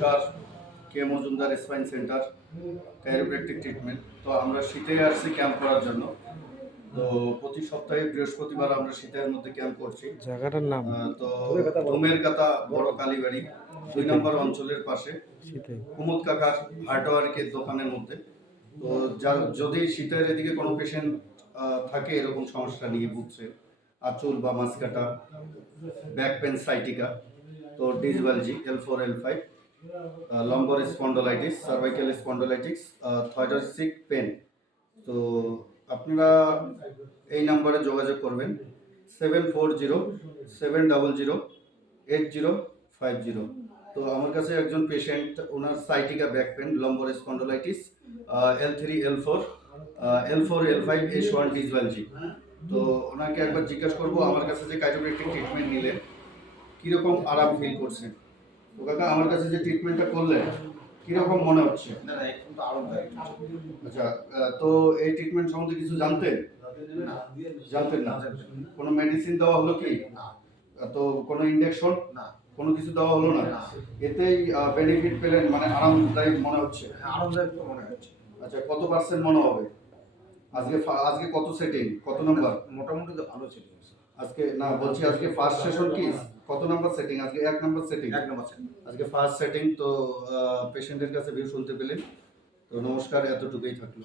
নমস্কার, K Majumdar spine centre chiropractic treatment. তো আমরা শীতে আসছি ক্যাম্প করার জন্য। তো প্রতি সপ্তাহে বৃহস্পতিবার আমরা শীতের মধ্যে ক্যাম্প করছি। জায়গাটার নাম তো ধুমের কাতা বড় কালীবাড়ি 2 নম্বর অঞ্চলের পাশে কুমুদ কাকার হার্ডওয়ার্কের দোকানের মধ্যে। তো যদি শীতের এদিকে কোনো পেশেন্ট থাকে এরকম সমস্যা নিয়ে ভুগছে, আঁচল বা মাছ কাটা, ব্যাক পেন, সাইটিকা, তো ডিসবালজি L4 L5, lumbar spondylitis, cervical spondylitis, থাইরয়েডিক পেন, তো আপনারা এই নাম্বারে যোগাযোগ করবেন 7407008050। তো আমার কাছে একজন পেশেন্ট, ওনার sciatica back pain, lumbar spondylitis, L3 L4 L4 L5 H1 disc bulge. তো ওনাকে একবার জিজ্ঞাসা করবো আমার কাছে যে কাইরোপ্র্যাকটিক ট্রিটমেন্ট নিলেন কিরকম আরাম ফিল করছেন। তো কাকা, আমার কাছে যে ট্রিটমেন্টটা করলেন কিরকম মনে হচ্ছে? আচ্ছা, তো এই ট্রিটমেন্ট সম্বন্ধে কিছু জানতেন না? কোনো মেডিসিন দেওয়া হলো কি? তো কোনো ইনজেকশন কোনো কিছু দেওয়া হলো না? এতেই বেনিফিট পেলেন, মানে আরামদায়ক মনে হচ্ছে? আরামদায়ক মনে হচ্ছে। আচ্ছা, কত পার্সেন্ট মনে হবে? আজকে কত সেটিং, কত নাম্বার? মোটামুটি তো ভালো ছিল। আজকে না বলছি, আজকে ফার্স্ট সেশন কি কত নাম্বার সেটিং? আজকে 1 নাম্বার সেটিং। আজকে ফার্স্ট সেটিং। তো পেশেন্টের কাছে ভিউ শুনতে পেলেন। তো নমস্কার, এতটুকুই থাকলো।